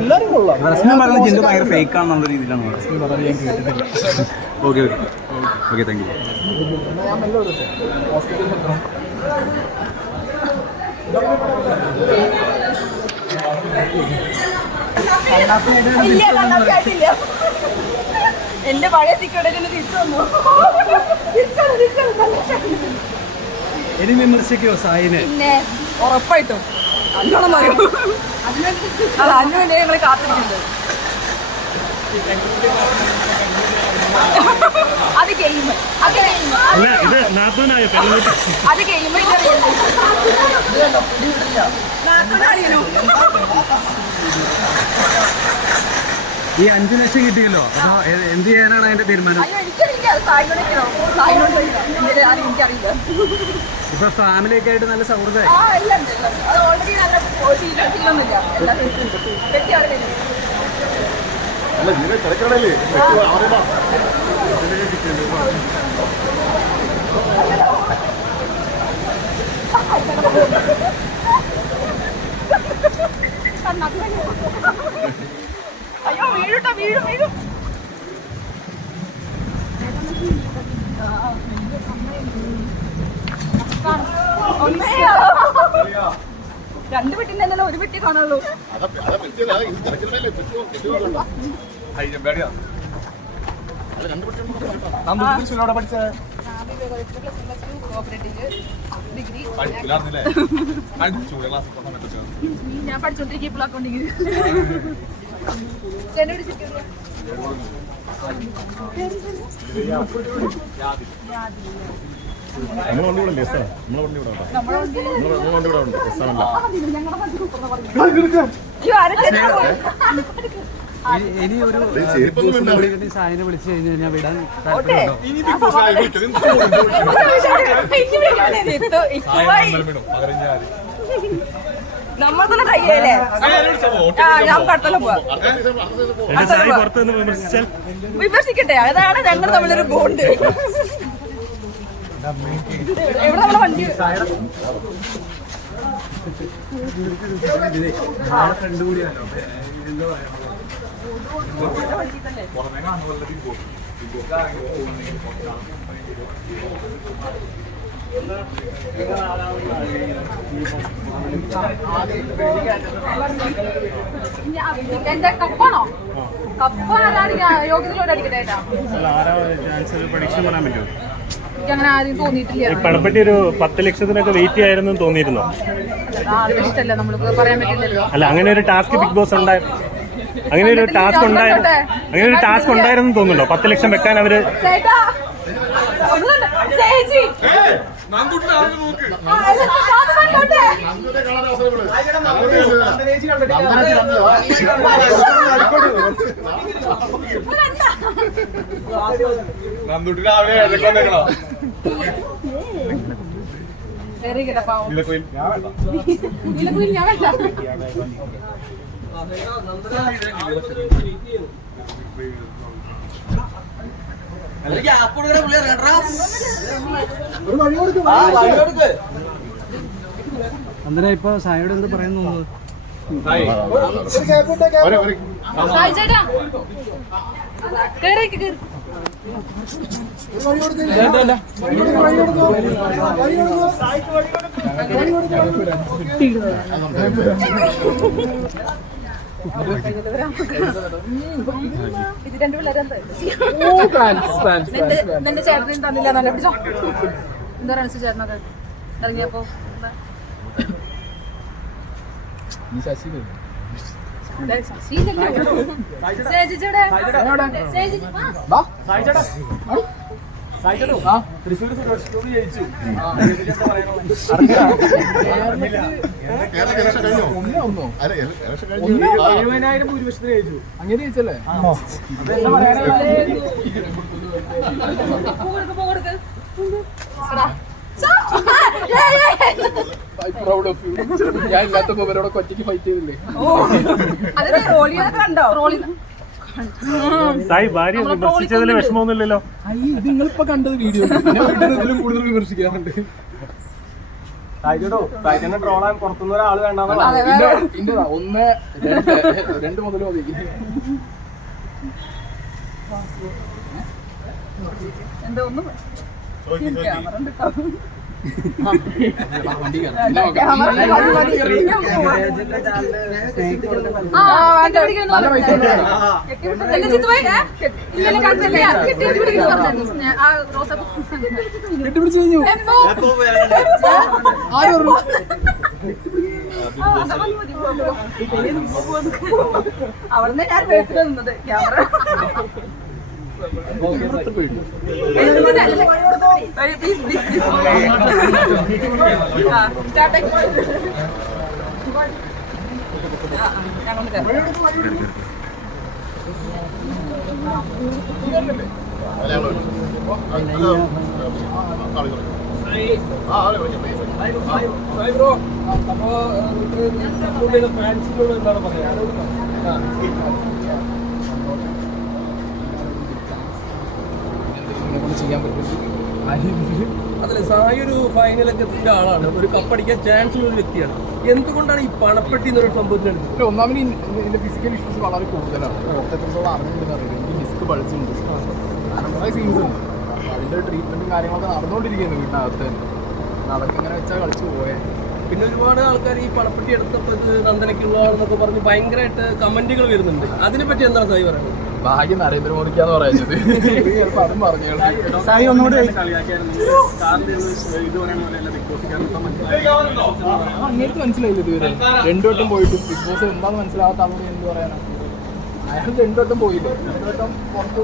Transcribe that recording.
എല്ലാരും കൊള്ളാം. ഭയങ്കര ഫേക്ക് ആണെന്നുള്ള രീതിയിലാണ്. Okay okay okay thank you. ഞാൻ മെല്ലെ ഹോസ്പിറ്റലിൽ എന്റെ പഴയ തിക്കടലിന് തിരിച്ചു വന്നു. ഇനി വിമർശിക്കോ സായിനെ? പിന്നെ ഉറപ്പായിട്ടും നല്ലോണം പറയും. അത് അതിനു വേണ്ടി ഞങ്ങൾ കാത്തിരിക്കുന്നത്. അത് ഗെയിം അത് ഗെയിം അത് ഗെയിം നാത്തൂനറിയണോ? ഈ 5 ലക്ഷം കിട്ടിയല്ലോ, അപ്പൊ എന്ത് ചെയ്യാനാണ് അതിന്റെ തീരുമാനം? എനിക്കറിയില്ല. ഇപ്പൊ ഫാമിലി ഒക്കെ ആയിട്ട് നല്ല സൗഹൃദമായി. അയ്യോ വീഴുട്ടോ, വീഴും വീഴും. രണ്ട് പെട്ടിന്റെ തന്നെ ഒരു പെട്ടി കാണുള്ളൂ. ഞാൻ പഠിച്ചോണ്ടിരിക്കും ഇപ്പോൾ അക്കൗണ്ടിങ്. ഇനി ഒരു സായിനെ വിളിച്ചു കഴിഞ്ഞാൽ വിടാൻ നമ്മൾ തന്നെ ട്രൈ ചെയ്യല്ലേ? ഞാൻ കട്ടല പോവാ. വിമർശിക്കട്ടെ, അതാണ് ഞങ്ങൾ തമ്മിലൊരു ബോണ്ട്. എവിടെ നമ്മളെ വണ്ടി എന്താ കപ്പാണോ? കപ്പ യോഗ്യതയിലൂടെ അടിക്കട്ടെ. അങ്ങനെ ആരും തോന്നിയിട്ടില്ല. പണപ്പെട്ടി ഒരു 10 ലക്ഷത്തിനൊക്കെ വെയിറ്റ് ചെയ്യായിരുന്നു തോന്നിയിരുന്നോ? ഇഷ്ടമല്ല, നമ്മൾക്ക് പറയാൻ പറ്റില്ലല്ലോ. അല്ല, അങ്ങനെ ഒരു ടാസ്ക് ബിഗ് ബോസ് ഉണ്ടായിരുന്നു, അങ്ങനെ ഒരു ടാസ്ക് ഉണ്ടായിരുന്നു തോന്നുന്നുണ്ടോ? 10 ലക്ഷം വെക്കാൻ അവര് അന്നേരം ഇപ്പൊ സായോട് എന്ത് പറയുന്നു? ഇത് രണ്ടു പിള്ളേരെന്താ നിന്റെ ചേട്ടനും തന്നില്ല. നല്ല പിടിച്ചോ. എന്താ റൺസ് ചേട്ടനൊക്കെ ഇറങ്ങിയപ്പോ? അങ്ങനെ ജയിച്ചല്ലേ? ഞാൻ ഇല്ലാത്തപ്പോ ഇവരോടൊക്കെ ഒറ്റയ്ക്ക് ഫൈറ്റ് ചെയ്തില്ലേ? സായി ഭാര്യ വിമർശിച്ചതിൽ വിഷമമൊന്നുമില്ലല്ലോ? ഇത് നിങ്ങളിപ്പോ കണ്ടത് വീഡിയോ, ഇതിലും കൂടുതൽ വിമർശിക്കാറുണ്ട്. ടൈറ്റനെ ട്രോളാൻ പുറത്തുനിന്ന് ഒരാൾ വേണ്ടെന്നാണ് അതെ, ഇന്റെ 1, 2 മുതൽ മതി. എന്താ ഒന്നും ക്യാമറ ഉണ്ട് കേട്ടോ. വണ്ടി കയറി. ക്യാമറ ഉണ്ട്, മതി, മതി. ആ, എന്റെ പിടിക്കുന്നു നല്ല പൈസ ഉണ്ട്. എന്റെ ചിത്തു പോയി ഇല്ലെങ്കിലും കണ്ടില്ല കെട്ടി പിടിക്കുന്നു പറഞ്ഞു ആ റോസ കെട്ടിപ്പിടിച്ച് കഴിഞ്ഞു. എപ്പോ ആര് പറഞ്ഞു? അവിടുന്ന് ഞാൻ വീട്ടിൽ നിന്നത് ക്യാമറ ഇവിടുത്തെ പേടി. ചെയ്യാൻ പറ്റും. അതല്ല, സായി ഒരു ഫൈനലൊക്കെ എത്തിയ ആളാണ്, ഒരു കപ്പടിക്കാൻ ചാൻസ് ഉള്ള ഒരു വ്യക്തിയാണ്. എന്തുകൊണ്ടാണ് ഈ പണപ്പെട്ടി എന്നൊരു സംഭവത്തിനെടുത്തത്? ഇല്ല, ഒന്നാമത് ഇതിന്റെ ഫിസിക്കൽ ഇഷ്യൂസ് വളരെ കൂടുതലാണ്. എത്രത്തോളം അറിഞ്ഞിട്ടുണ്ടെന്ന് അറിയില്ല. എനിക്ക് ഡിസ്ക് പഴിച്ചുണ്ട്, കുറേ സീൻസ് ഉണ്ട്. അപ്പോൾ അതിൻ്റെ ട്രീറ്റ്മെൻറ്റും കാര്യങ്ങളൊക്കെ നടന്നുകൊണ്ടിരിക്കുന്നു വീട്ടിനകത്ത് തന്നെ. അതൊക്കെ ഇങ്ങനെ വെച്ചാൽ കളിച്ചു പോയേ. പിന്നെ ഒരുപാട് ആൾക്കാർ ഈ പണപ്പെട്ടി എടുത്തപ്പോൾ ഇത് നന്ദനയ്ക്കുള്ളതെന്നൊക്കെ പറഞ്ഞ് ഭയങ്കരമായിട്ട് കമന്റുകൾ വരുന്നുണ്ട്. അതിനെപ്പറ്റി എന്താണ് സായി പറയുന്നത്? ഭാഗ്യം നരേന്ദ്രമോദിക്കാന്ന് പറയുന്നത്. ചിലപ്പോൾ അതും പറഞ്ഞു. അങ്ങനത്തെ മനസ്സിലായില്ല ഇതുവരെ. 2 വട്ടം പോയിട്ട് ബിഗ് ബോസ് എന്താണെന്ന് മനസ്സിലാവാത്ത ആളോട് എന്ത് പറയാനാണ്? അയാൾ 2 വട്ടം പോയില്ലേ, 2 വട്ടം പുറത്ത്